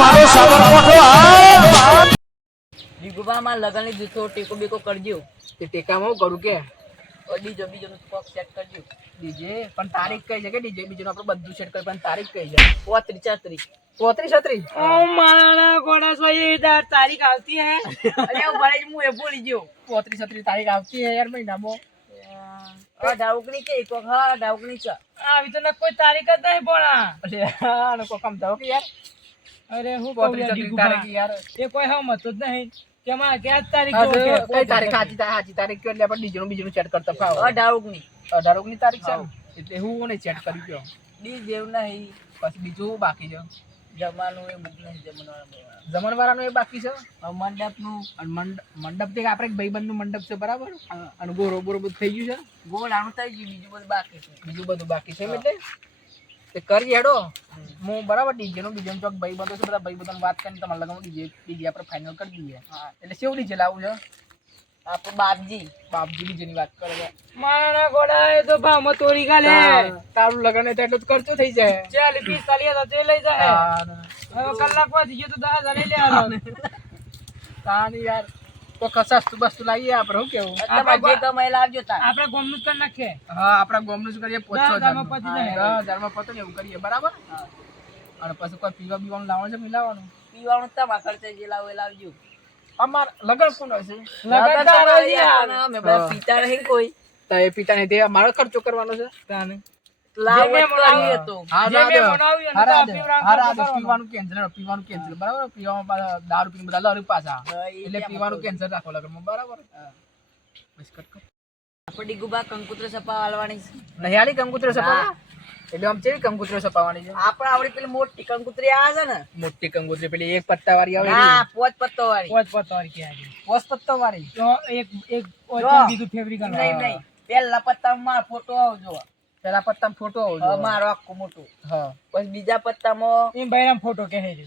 મારો સાબરકોઠો આ દીગુબામાં લગનની દીઠો ટેકો બેકો કરજો. તે ટેકામાં હું કરું કે બીજો કોક સેટ કરજો. ડીજે પણ તારીખ કઈ છે કે ડીજે બીજું આપણે બધું સેટ કરી પણ તારીખ કઈ છે 35 34 ઓ મારા ગોડા સોઈ તારીખ આવતી હે. અરે હું ભલે હું એ ભૂલી ગયો. 34 તારીખ આવતી હે યાર મહિનામાં ડાઉકની કે કોક હા ડાઉકની છે. આવી તો કોઈ તારીખ જ નહીં પોણા. એટલે આનો કોઈ કામ થાવ કે યાર અરે હું 34 તારીખ યાર એ કોઈ હમત જ નહીં તેમાં કે આજ તારીખ હા, જો કે કઈ તારીખ હાજી તારીખ કે એટલે આપણે બીજું સેટ કરતા ફાવ ડાઉકની 18 ની તારીખ છે ને? એટલે હું નહીં સેટ કરી ગયો દી દેવ નહીં પછી બીજું બાકી છે જમવાનું એ મુક નહીં જમવાનું જમણવાળાનું એ બાકી છે મંડપનું અને મંડપ તે આપણે એક ભાઈબંધનું મંડપ છે બરાબર અને ગોરો બોરો બધું થઈ ગયું છે ગોળ આનું થઈ ગયું બીજું બધું બાકી છે. બીજું બધું બાકી છે એમ એટલે તે કરી હેડો હું બરાબર ડીજે નું બીજો ચોક ભાઈબંધો છે બધા ભાઈબંધોને વાત કરીને તમારે લગાવું ડીજે આપણે ફાઇનલ કરી દઈએ એટલે કેવું ડીજે લાવવું છે આપણે બાપજી ડીજે ની વાત કરે મારા ગોડા એ તો ભાવમાં તોડી ગાલે. તારું લગન એટલે એટલું જ ખર્ચો થઈ જાય 40 45 તો લઈ જાય. હવે કલાક પછી ગયો તો 10,000 લઈ લેવાનો. તાની યાર તો સસ્તું બસ્તું લાવીએ આપણે શું કેવું આપણે જે કમાઈ લાવજો તાર. આપણે ગોમનું જ કરી નાખીએ. હા આપણા ગામનું શું કરીએ 5000 માં પતી જાય. 10,000 માં પતો ને એવું કરીએ બરાબર અને પછી કોઈ પીવા બીવાનું લાવવાનું છે મિલાવાનું પીવાનું તમારા ખર્ચે જે લાવો એ લાવજો. અમાર લગન કોણ હશે લગન તારો જ યાર. અમે બધા પીતા નહીં કોઈ તો એ પિતા ને તે અમારો ખર્ચો કરવાનો છે તાને લાવો જે જ મેં લાવીએ તો. હા જે મેં બનાવ્યું ને તો આ પીવડાવવાનું પીવાનું કેન્સલ બરાબર પીવામાં પાછા દારૂ પીને બધા લરી પાછા એટલે પીવાનું કેન્સલ રાખો લગનમાં બરાબર બસ કટ કર આપણે ડીગુબા કંકુત્ર સપા વાળવાની છે. નહિયાળી કંકુતરો સપાવા એટલે આમ કેવી કંકુતરો સપાવાની છે આપણે આવડી પેલી મોટી કંકુતરી આવે છે ને મોટી કંકુતરી પેલી એક પત્તા વાળી આવે હા પોચ પત્તો વાળી. પોચ પતવારી કે આજે પોસ પત્તા વાળી તો એક જો. બીજું ફેબ્રિક નહીં પેલા પત્તામાં મારો ફોટો આવજો. પેલા પત્તામાં ફોટો આવજો મારો આખું મોટું. હા પછી બીજા પત્તામાં એમ ભાઈરામ ફોટો કહે છે.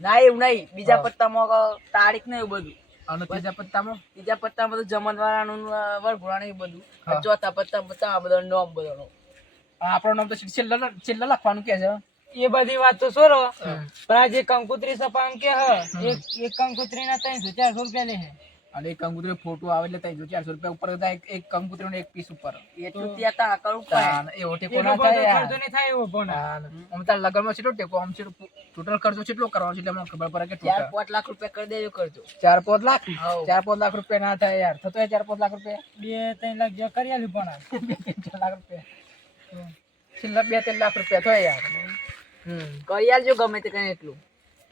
ના એવું નહીં બીજા પત્તામાં તારીખ ને એવું બધું. અને ત્રીજા પત્તામાં બીજા પત્તામાં તો જમણવાળાનું વરઘોડાનું એવું બધું. હા. ચોથા પત્તામાં બધા બધા નોમ બધાનો. આપણો નામ તો છેલ્લા લખવાનું કે છે એ બધી વાત તો છોડો પણ આ જે કંકુતરી સપાન કે એક કંકુતરી ના 300 400 રૂપિયા લે છે. અને એક કંકુતરી ફોટો આવે એટલે 300 400 રૂપિયા ઉપર થાય એક કંકુતરી નો એક પીસ ઉપર એટલું ત્યાં તા કરવું પડે. એવો ટેકો એટલો ના બધો થાય ખર્ચો નહીં થાય એવો પણ. આમ તાર લગનમાં કેટલો ટેકો આમ છે ટોટલ ખર્ચો કેટલો કરવાનો છે એટલે અમને ખબર પડે કે 4-5 લાખ રૂપિયા કરી દેજો કરજો. 4-5 લાખ હાઉ. 4-5 લાખ રૂપિયા ના થાય યાર થતો 4-5 લાખ રૂપિયા 2-3 લાખ જેવા કરી આલ્યું પણ. 4 લાખ રૂપિયા છેલ્લા 2-3 લાખ રૂપિયા થાય યાર કરી આલજો ગમે તે કઈ એટલું.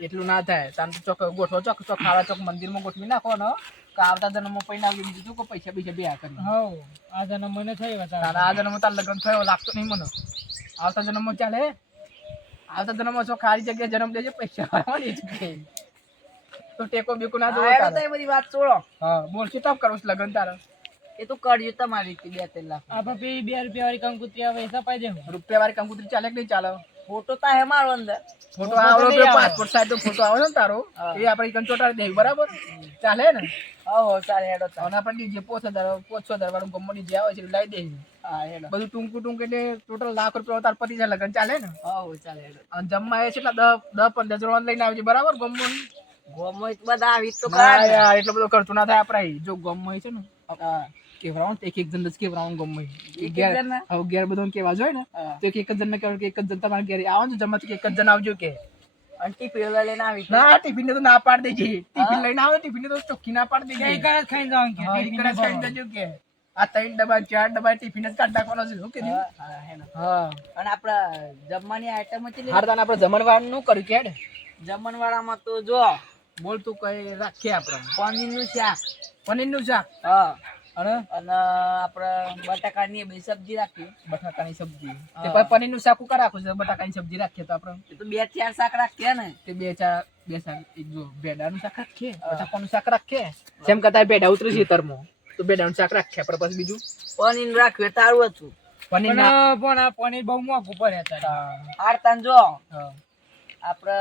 એટલું ના થાય તાન તો ચોક ગોઠવો ચોક ખાવા ચોક મંદિરમાં ગોઠવી નાખો ને કે આવતા જન્મમાં પૈસા આવી બીજું શું કોઈ પૈસા બે કરી હવ આ જણા મને થઈ બતા. તારા આ જન્મમાં તાર લગ્ન થયો લાગતો નહીં મને આવતા જન્મમાં ચાલે આવતા જન્મમાં છો ખાલી જગ્યાએ જન્મ લેજે પૈસા આવવાની છે તો ટેકો બેકો ના જોવો આ તો તારે. એ બધી વાત છોડો. હા બોલ શું ટપ કરો છો લગ્ન તારે એ તો કરજો તમારી રીતે 2-3 લાખ. આપણે પેલી 2 રૂપિયા વાળી કંકુતરી આવે એ સપાઈ દેવું. રૂપિયા વાળી કંકુતરી ચાલે કે નહીં ચાલે ફોટો તા હે મારો અંદર. ફોટો આવડો નહીં આવે. પાસપોર્ટ સાઈઝ નો ફોટો આવે ને તારો એ આપણે ઈકન ચોટાડી દેવી બરાબર ચાલે ને હો ચાલે હેડો તાર. અને આપણે ડીજે 5,000 વાળું ગમો ડીજે આવે છે લાવી દેવી હા હેડો. બધું ટૂંકું એટલે ટોટલ લાખ રૂપિયા તાર પતી જાય લગ્ન ચાલે ને હો ચાલે હેડો. અને જમવા એ કેટલા 10-15 જણ લઈને આવજે બરાબર ગમો ગોમો ય બધા આવી તો ના ખરા. યાર એટલો બધો ખર્ચો ના થાય આપણે જો ગમો છે ને હા. કેવરાઉન્ડ એક જણ જ કેવરાઉન્ડ ગમો એક જણને? હવે ઘેર બધું કેવા જોઈએ ને હા. તો એક જ જણ ને કહેવાનું કે એક જ જણ તમારે ઘેર આવો ને જમવા તો કે એક જ જણ આવજો કે અને ટીપી લઈને આવી તો. ના ટિફિન ને તો ના પાડી દેજે ટિફિન લઈને આવે ટિફિન ને તો ચોખ્ખી ના પાડી કે દેજે એક જ ખાઈને જવાનું કે હા, એક ટિફિન જ ખાઈને જજો કે આ 3 ડબ્બા 4 ડબ્બા ટિફિન જ કાઢ નાખવાનો છે શું કીધું હા હેડો. હા અને આપડા જમવાની આઈટમ હતી હાર તાને આપણે જમણવાર નું કર્યું કે હેડ જમણવાળામાં તો જો બોલ તું કઈ રાખીએ આપણે પનીરનું શાક. પનીરનું શાક હા અને અને આપણે બટાકાની બે સબ્જી રાખી. બટાકાની સબ્જી હા. તે પછી પનીરનું શાક ઉકા રાખું છે બટાકાની સબ્જી રાખીએ તો આપણે એ તો 2-4 શાક રાખીએ ને. તે બે શાક એક જો ભેડાનું શાક રાખીએ બટાકાનું શાક રાખીએ જેમ કદાચ ભેડા ઉતરી છે તરમો તો ભેડાનું શાક રાખીએ આપણે પછી બીજું પનીર રાખ્યું તારું હતું. પનીર પણ આ પનીર બહુ મોંઘું પડે અત્યારે. આડતાન જો આપણે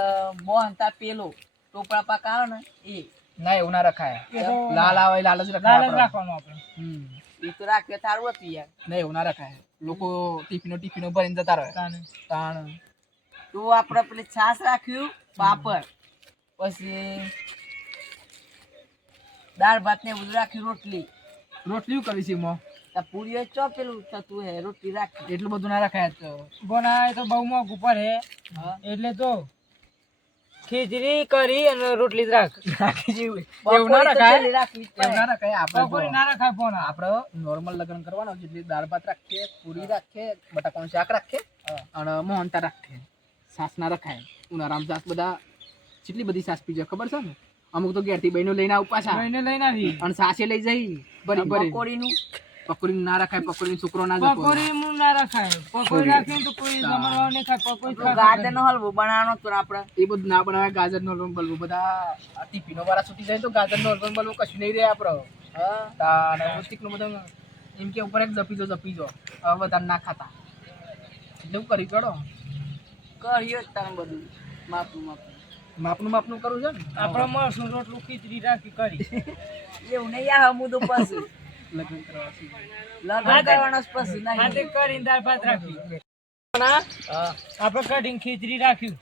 મોહનતા પેલો ટોપરા પાક આવે ને એ ના એવું ના રખાય એ તો લાલ આવે લાલ જ લાલ જ રખાય રાખવાનું આપણે. એ તો રાખ્યું તારું હતું યાર. ના એવું ના રખાય લોકો ટિફિનો ભરીને જતા રહે તાને. તાણ તો આપણે પેલી છાશ રાખ્યું પાપડ પછી દાળ ભાત ને બધું રાખ્યું, રોટલી રોટલી કરી છે એમાં તા પૂરીઓ ચો પેલું થતું હે રોટલી રાખી. એટલું બધું ના રખાય તો બોના એ તો બહુ મોંઘું પડે હા એટલે તો ખીચડી કરી અને રોટલી જ રાખ. રાખી જેવું બપોરે એવું ના તો રખાય પેલી રાખવી જ પડે. એવું ના રખાય આપણે બપોરે ના રખાય બોના. આપણે નોર્મલ લગ્ન કરવાનો જેટલી દાળ ભાત રાખીએ, પૂરી રાખીએ, બટાકાનું શાક રાખીએ અને મોહનતા રાખીએ. સાસ ના રખાય. ઉનાળામાં સાસ બધા કેટલી બધી સાસ પીજો ખબર છે ને? અમુક તો ઘેરથી બહેનો લઈને આવ પાછા કોઈને લઈને આવી અને સાસે લઈ જઈ ભરી ભરી. પકોડીનું પકોડી ના રખાય, પકોડી છોકરો ના જતો. પકોડી હું ના રખાય. પકોડી રાખીને તો કોઈ જમણવાર નહીં ખાય. પકોડી જ ખાય. ગાજરનો હલવો બનાવવાનો તો આપણે એ બધું ના બનાવે. ગાજરનો હલવો બલવો બધા ટિફિનો વાળા છૂટી જાય તો ગાજરનો હલવો બલવો કશું નહીં રહે આપણે. નું બધું એમ કે ઉપર એક જપીજો જપીજો હવે વધારે ના ખાતા. જેવું કરી કરો કર્યો જ તમે બધું માપનું માપનું કરવું છે ને આપણે મરસું રોટલું ખીચડી રાખી કરી. એવું નહીં આ હમું તો પછી લગ્ન કરવા છે. લગ્ન કરવાનો જ પછી હાથે નહીં. કરીને દાળ ભાત રાખી. હા. આપણે કઢીને ખીચડી રાખ્યું.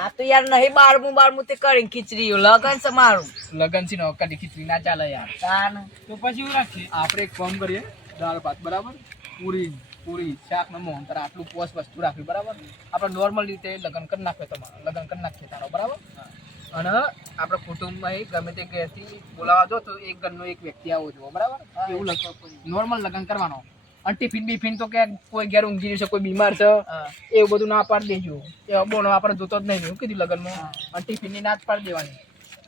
આ તો યાર નહીં બારમું તે કરીને ખીચડી લગન છે મારું. લગ્ન છે ને કદી ખીચડી ના ચાલે યાર. તાન તો પછી એવું રાખીએ. આપણે એક કામ કરીએ, દાળ ભાત બરાબર, પૂરી શાક ને મોહન તારે આટલું પોસ વસ્તુ રાખવી બરાબર. આપણે નોર્મલ રીતે લગ્ન કરી નાખીએ, તમારે લગ્ન કરી નાખીએ તારો બરાબર. અને આપણે કુટુંબમાં ગમે તે ઘેરથી બોલાવા જો તો એક ઘરનો એક વ્યક્તિ આવો જોવો બરાબર. એવું નોર્મલ લગ્ન કરવાનો. અને ટિફિન બિફિન તો કે કોઈ ઘેર ઊંઘી રહ્યું છે, કોઈ બીમાર છે, એવું બધું ના પાડી દેજો. એ બોલો આપણે જોતો જ નહીં એવું કીધું લગ્નમાં. અને ટિફિનની ના જ પાડી દેવાની.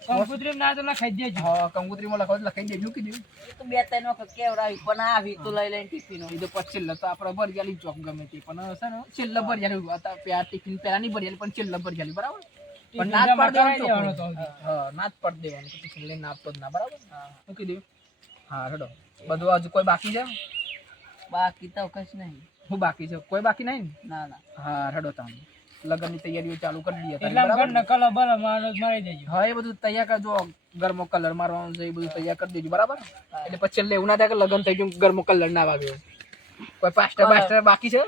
કંકોત્રી ના તો લખાઈ દેજો. હા, કંકોત્રીમાં લખાઈ દેજો કીધું. એ તો 2-3 વખત કેવડાવી પણ આવી તો લઈ લઈને ટિફિનો. એ તો પછી છેલ્લે તો આપણે ભરિયાલી ચોક ગમે તે પણ છે ને છેલ્લે ભરિયાલી હતા. ટિફિન પહેલા નહીં ભરિયાલી પણ છેલ્લે ભરિયાલી બરાબર. પણ ના જ પાડી દેવાનું તો. હા, ના જ પાડી દેવાનું તો ટિફિન લઈને આપતો જ ના બરાબર. મૂકી દઉં. હા હેડો. બધું હજુ કોઈ બાકી છે? બાકી તો કશું નહીં. હું બાકી છે? કોઈ બાકી નહીં ને? ના ના હા હેડો તમે લગ્નની તૈયારીઓ ચાલુ કરી દઈએ તારી, એટલા બરાબર? ઘરના કલર બલર મારી દેજો. હા, એ બધું તૈયાર કરજો. ઘરમાં કલર મારવાનું છે એ બધું તૈયાર કરી દેજો બરાબર. એટલે પછી છેલ્લે એવું ના થાય કે લગ્ન થઈ ગયું ઘરમાં કલર ના વાગ્યો. કોઈ પાસ્ટર બાકી છે?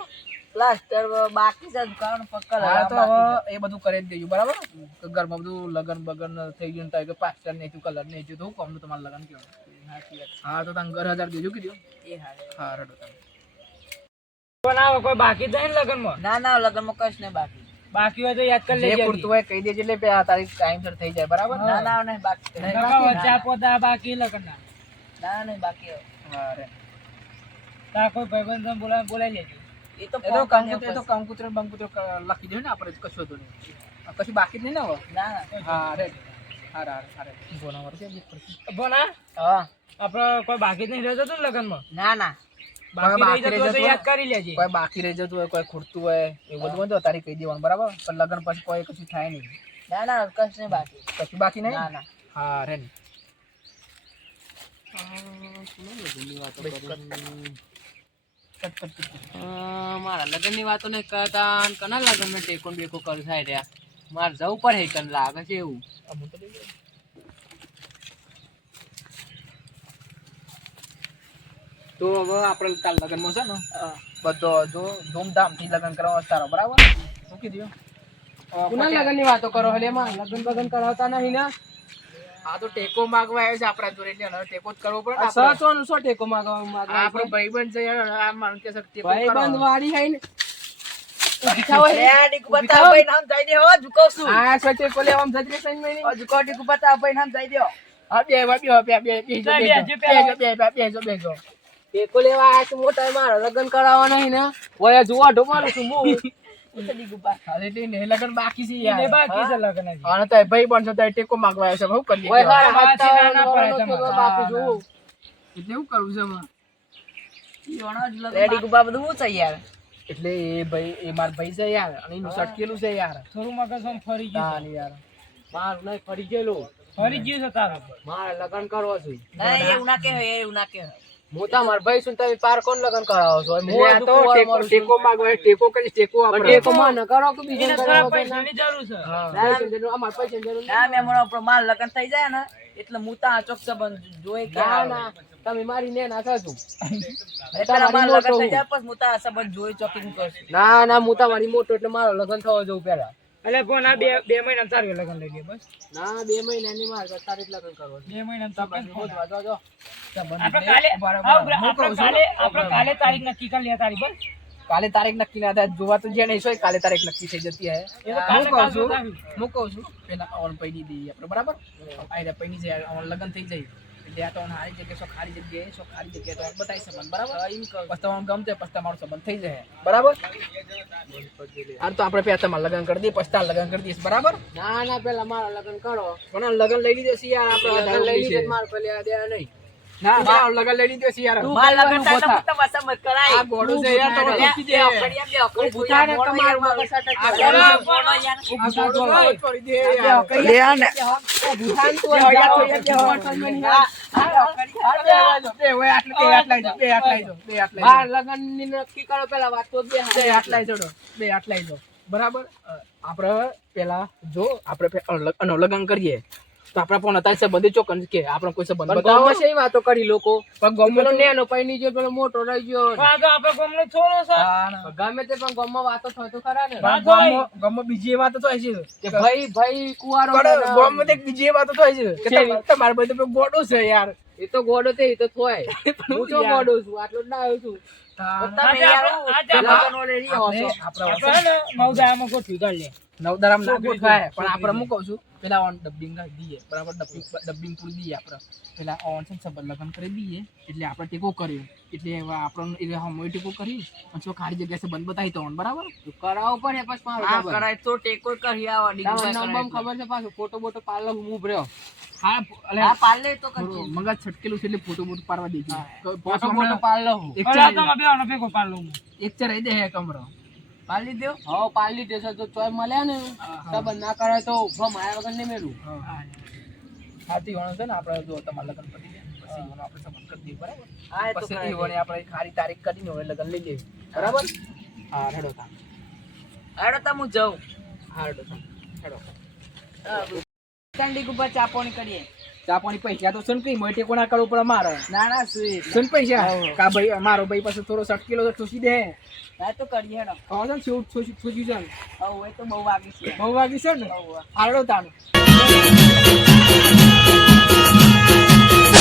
પ્લાસ્ટર બાકી છે દુકાન પકડ. હા, તો હવે એ બધું કરી જ દેજો બરાબર. કે ઘરમાં બધું લગન બગન થઈ ગયું તો પાસ્ટર નહીં થયું, કલર નહીં થયું તો હું કોમનું તમારે લગન કેવું. હા, તો તમે 10,000 દેજો કીધું. એ હારે. હા રડો તમે. પણ આવો કોઈ બાકી થાય ને લગ્નમાં. ના ના લગનમાં કશું નહીં બાકી. બાકી હોય તો યાદ કરી જે લેજે. પૂરતું હોય કહી દેજે એટલે તારીખ ટાઈમસર થઈ જાય બરાબર. ના ના નહીં બાકી. ચા પોતા બાકી લગ્નના. ના નહીં બાકી. હા રે. તા કોઈ ભાઈબંધ બોલાવી લેજો. એ તો એ તો કંકુત્ર બંકુત્ર લખી દે ને આપણે કશું હતું નહીં. કશું બાકી જ નહીં ને હવે. ના ના હા રે. હા. બોના વર છે બોના હા આપણે કોઈ બાકી જ નહીં રહેતો હતું ને લગ્નમાં. ના ના બાકી રહી જતું હોય તો યાદ કરી લેજે. કોઈ બાકી રહી જતું હોય, કોઈ ખૂટતું હોય એવું બધું હોય તો તારી કહી દેવાનું બરાબર. પણ લગ્ન પછી કોઈ કશું થાય નહીં. ના ના કશું નહીં બાકી. કશું બાકી નહીં. ના ના હા રે. મારા લગ્નની વાતો નહીં કરતા કના લગ્ન માં ટેકો બેકો કરું થાય રહ્યા. મારે જવું પડે કન લાગે છે એવું. તો હવે આપણે કાલ લગ્નમાં છે ને બધો જો ધૂમધામથી લગ્ન કરવા સારો બરાબર. મૂકી દો. કોના લગ્નની વાતો કરો હલે માં લગ્ન બગન કરાવતા નહીં ને. આ તો ટેકો માંગવા આવ્યો છે આપણા જોડે એટલે હવે ટેકો જ કરવો પડે. સચોનું સો ટેકો માંગવા આપણો ભાઈબંધ છે યાર, આ માણસ કે ટેકો ભાઈબંધ વાળી હે ને. બતાવો ભાઈ નામ જઈ દે હો ઝુકાવ છું. આ સો ટેકો લેવામાં જતી રહેશે ને મહિને. ઝુકાવ ટીકુ બતાવો ભાઈ નામ જઈ દો. હા બેસો. ટેકો લેવા આ મોટા મારા લગ્ન કરાવવા નહીં ને. ઓય જોવા ઢોમારું છું હું. લગ્ન બાકી છે યાર. એને બાકી છે લગ્ન હજી. અને તાર ભાઈ પણ છે તાર ટેકો માંગવા આવ્યો છે. શું કરીએ? ઓય હારા એટલે હાથા ના પડે તમારે. બાકી જોવું. શું કરવું છે એમાં? રેડી ગુબા બધું હું છે યાર. એટલે એ ભાઈ એ માર ભાઈ છે યાર અને એનું સટકેલું છે યાર. થોડું મગજ આમ ફરી ગયું. તાન યાર. મારું નહીં ફરી ગયેલું. ફરી ગયું છે તારું. મારે લગ્ન કરવા છે. ના એવું ના કે એવું ના કે. હું તો મારા ભાઈ છું તમે પાર કોણ લગ્ન કરાવો છો? હું આ તો ટેકો માંગવા ટેકો કરીશ ટેકો આપણે. ટેકો માં ન કરો કે બીજું કરો. પૈસાની જરૂર છે. હા. અમાર પૈસાની જરૂર ના મેં મને આપણો માલ લગન થઈ જાય ને એટલે હું તો અચોક સંબંધ જોઈ કે ના ના તમે મારી ને ના થતું. એટલે માલ લગન થઈ જાય પછી હું તો આ સંબંધ જોઈ ચોકિંગ કરશું. ના ના હું તમારી મોટો એટલે મારો લગ્ન થવા જવું પેલા. એટલે ફોન આ બે મહિના ચાલુ લગન લઈ ગયા બસ ના 2 મહિનાની મારે તારે જ લગ્ન કરવો છે. 2 મહિના સંબંધ કાલે બરાબર. હું કહું છું. આપણે કાલે તારીખ નક્કી કરી લે તારી બસ કાલે તારીખ નક્કી ના થાય જોવા તો જે નહીં હોય કાલે તારીખ નક્કી થઈ જતી હે એ તો કાલે હું કહું છું પેલા ઓન પૈની દઈએ આપણે બરાબર આઈડા પૈની જાય ઓન લગન થઈ જાય એટલે આ તો હારી જગ્યાએ ખારી જગ્યાએ તો બતાવી સંબંધ બરાબર પછી તમારું ગમતે પછી તમારો સંબંધ થઈ જાય બરાબર હાલ તો આપણે પેલા તમારે લગન કરી દઈએ પછી તાર લગન કરી દઈશ બરાબર ના ના પેલા મારા લગ્ન કરો. પણ લગન લઈ લીધો છે યાર આપણે લગ્ન લઈ લીધે મારે પેલી આ દેવા નહીં. ના ના લગન લઈ લીધો છે યાર માર લગન થાય તો તમાસા મત કરાય આ ગોડું છે યાર તો મૂકી દે ઊભા ને તમારું મગજ સાટે આ છે. ગોડું છોડી દે યાર મારા લગ્ન ની નક્કી કરો પેલા વાત તો દે. બરાબર આપણે પેલા જો આપણે લગ્ન કરીએ તો આપણે પણ અત્યારે સંબંધી ચોકન કે આપણે કોઈ સંબંધ બતાવો ગામમાં છે વાતો કરી લોકો પણ ગામમાં પેલો તો- નેનો પૈણી ગયો પેલો મોટો રહી ગયો. આ તો આપણે ગામનો છોરો છે હા, ના. ગમે તે પણ ગામમાં વાતો થાય તો ખરા ને પણ ગામમાં બીજી એ વાતો થાય છે કે ભાઈ કુવારો પણ ને ગામમાં તો એક બીજી એ વાતો થાય છે કે કેવી? તમારે બધું ગોડું છે યાર એ તો ગોડો તે એ તો થોય હું તો યાર. ગોડો છું આટલો જ ના આવ્યો છું. આજે આપણે આપણે ને મૌદામાં ગોઠવી કાઢ લે નવદારામ ના ગોઠવાય પણ આપણે હું કહું છું પેલા ઓન ડબિંગ દઈએ બરાબર ડબિંગ પૂરી દઈએ આપણે પેલા ઓન છે ને સંબંધ લગ્ન કરી દઈએ એટલે આપણે ટેકો કર્યો એટલે હવે આપણને એટલે હમણાં ટેકો કરી અને જો ખાલી જગ્યાએ સંબંધ બતાવી તો બરાબર તો કરાવો પડે પછી મારો આ ખબર. કરાય તો ટેકો કરી આવા તારો નામ બામ ખબર છે પાછું ફોટો બોટો પાડલો હું ભર્યો. હા એટલે આ પાલે તો થોડું મગજ છટકેલું છે એટલે ફોટો બોટો પાડવા દેજો ફોટો બોટો પાડલો હું. એક અલા ચાર તમે બેવાનો ભેગો પાડ લઉં એક ચાર રહી દે હે કમરો પાલી દો હવે પાડી દેશે તો ચોય મળ્યા ને સંબંધ ના કરાય તો ઉભો માયા વગર નહીં મેલું. હાથી વાળો છે ને આપણે જો તમારે લગ્ન પતી જાય પછી એનો આપણે સંબંધ કરી દઈએ બરાબર હા એ તો પછી એવોને આપણે ખાલી તારીખ કરીને હવે લગ્ન લઈ લઈએ બરાબર હા હેડો તા આડો તા હું જાઉં હા હેડો તા હેડો સ્ટેન્ડિંગ ઉપર ચાપોણી કરીએ ચા પાણી પૈસા તો સુન કઈ મોટે કોના કરવું પડે મારે ના ના સુઈ સુન પૈસા કા ભાઈ મારો ભાઈ પાસે થોડો 60 કિલો તો ઠૂસી દે ના તો કરીએ હેડો હવે છે ને ઠૂસી છે ને. હવે એ તો બહુ વાગી છે બહુ વાગી છે ને હારડો તાનું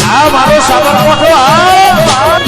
આ મારો સાબરકોઠો આ